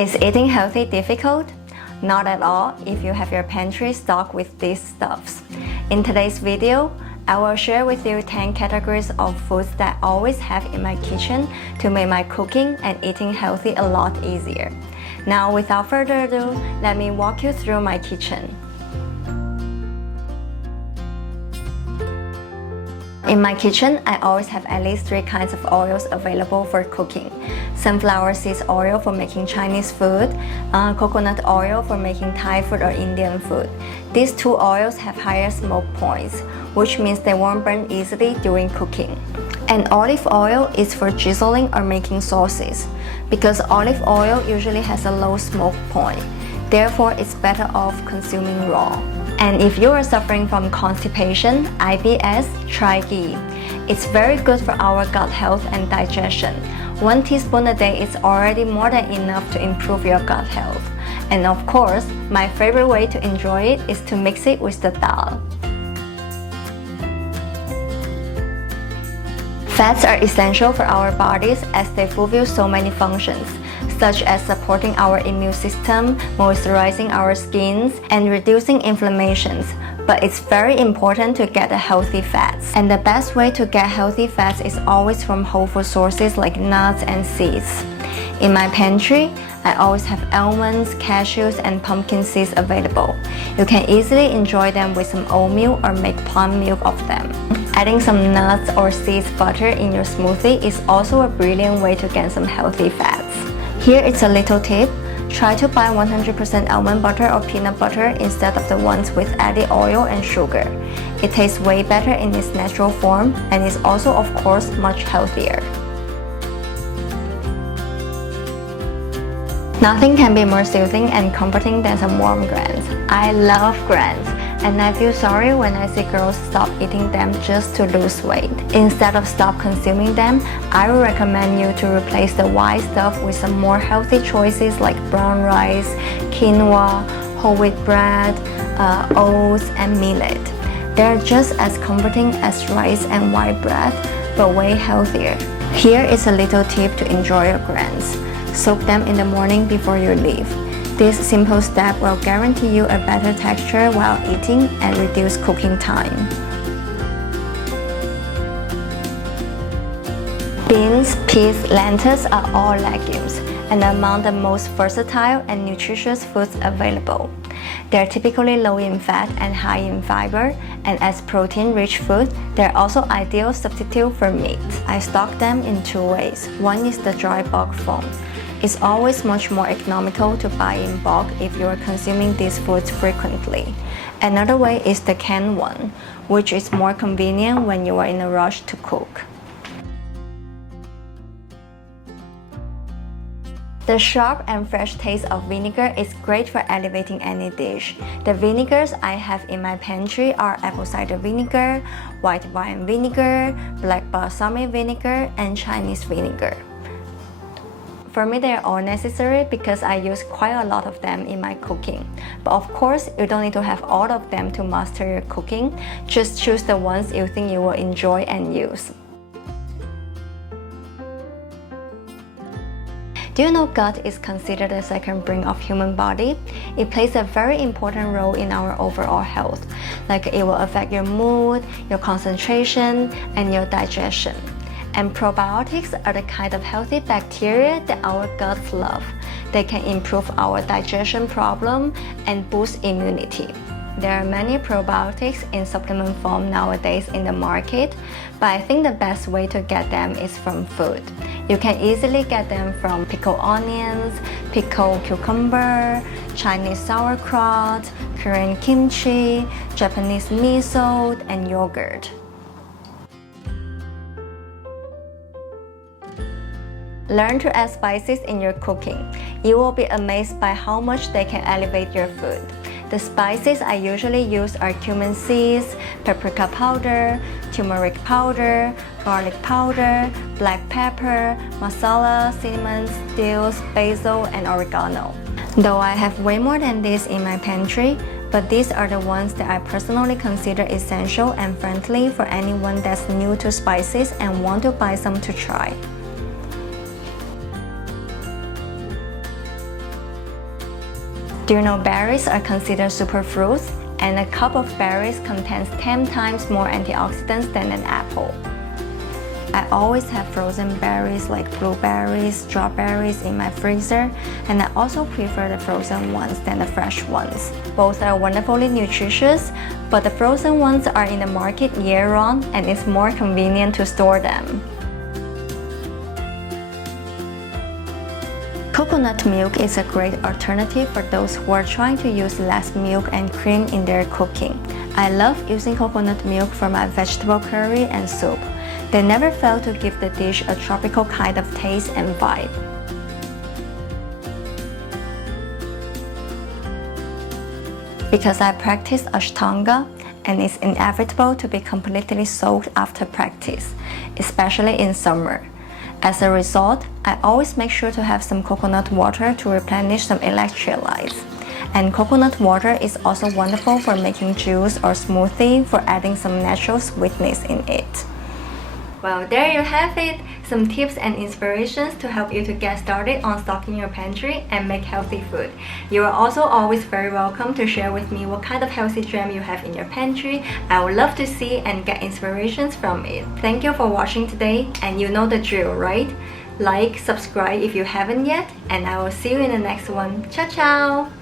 Is eating healthy difficult? Not at all if you have your pantry stocked with these stuffs. In today's video, I will share with you 10 categories of foods that I always have in my kitchen to make my cooking and eating healthy a lot easier. Now, without further ado, let me walk you through my kitchen. In my kitchen, I always have at least 3 kinds of oils available for cooking. Sunflower seeds oil for making Chinese food, coconut oil for making Thai food or Indian food. These 2 oils have higher smoke points, which means they won't burn easily during cooking. And olive oil is for drizzling or making sauces, because olive oil usually has a low smoke point. Therefore, it's better off consuming raw. And if you are suffering from constipation, IBS, try ghee. It's very good for our gut health and digestion. 1 teaspoon a day is already more than enough to improve your gut health. And of course, my favorite way to enjoy it is to mix it with the dal. Fats are essential for our bodies as they fulfill so many functions, such as supporting our immune system, moisturizing our skins, and reducing inflammations. But it's very important to get the healthy fats. And the best way to get healthy fats is always from whole food sources like nuts and seeds. In my pantry, I always have almonds, cashews, and pumpkin seeds available. You can easily enjoy them with some oatmeal or make plum milk of them. Adding some nuts or seeds butter in your smoothie is also a brilliant way to get some healthy fats. Here is a little tip. Try to buy 100% almond butter or peanut butter instead of the ones with added oil and sugar. It tastes way better in its natural form and is also, of course, much healthier. Nothing can be more soothing and comforting than some warm grains. I love grains, and I feel sorry when I see girls stop eating them just to lose weight. Instead of stop consuming them, I would recommend you to replace the white stuff with some more healthy choices like brown rice, quinoa, whole wheat bread, oats, and millet. They're just as comforting as rice and white bread, but way healthier. Here is a little tip to enjoy your grains. Soak them in the morning before you leave. This simple step will guarantee you a better texture while eating and reduce cooking time. Beans, peas, lentils are all legumes and among the most versatile and nutritious foods available. They're typically low in fat and high in fiber, and as protein-rich food, they're also ideal substitute for meat. I stock them in 2 ways. One is the dry bulk form. It's always much more economical to buy in bulk if you are consuming these foods frequently. Another way is the canned one, which is more convenient when you are in a rush to cook. The sharp and fresh taste of vinegar is great for elevating any dish. The vinegars I have in my pantry are apple cider vinegar, white wine vinegar, black balsamic vinegar, and Chinese vinegar. For me, they're all necessary because I use quite a lot of them in my cooking. But of course, you don't need to have all of them to master your cooking. Just choose the ones you think you will enjoy and use. Do you know gut is considered the second brain of human body? It plays a very important role in our overall health. Like it will affect your mood, your concentration, and your digestion. And probiotics are the kind of healthy bacteria that our guts love. They can improve our digestion problem and boost immunity. There are many probiotics in supplement form nowadays in the market, but I think the best way to get them is from food. You can easily get them from pickled onions, pickled cucumber, Chinese sauerkraut, Korean kimchi, Japanese miso, and yogurt. Learn to add spices in your cooking. You will be amazed by how much they can elevate your food. The spices I usually use are cumin seeds, paprika powder, turmeric powder, garlic powder, black pepper, masala, cinnamon, dill, basil, and oregano. Though I have way more than this in my pantry, but these are the ones that I personally consider essential and friendly for anyone that's new to spices and want to buy some to try. Do you know berries are considered superfruits? And a cup of berries contains 10 times more antioxidants than an apple. I always have frozen berries like blueberries, strawberries in my freezer, and I also prefer the frozen ones than the fresh ones. Both are wonderfully nutritious, but the frozen ones are in the market year-round and it's more convenient to store them. Coconut milk is a great alternative for those who are trying to use less milk and cream in their cooking. I love using coconut milk for my vegetable curry and soup. They never fail to give the dish a tropical kind of taste and vibe. Because I practice Ashtanga, and it's inevitable to be completely soaked after practice, especially in summer. As a result, I always make sure to have some coconut water to replenish some electrolytes. And coconut water is also wonderful for making juice or smoothie for adding some natural sweetness in it. Well, there you have it, some tips and inspirations to help you to get started on stocking your pantry and make healthy food. You are also always very welcome to share with me what kind of healthy gem you have in your pantry. I would love to see and get inspirations from it. Thank you for watching today, and you know the drill, right? Like, subscribe if you haven't yet, and I will see you in the next one. Ciao, ciao!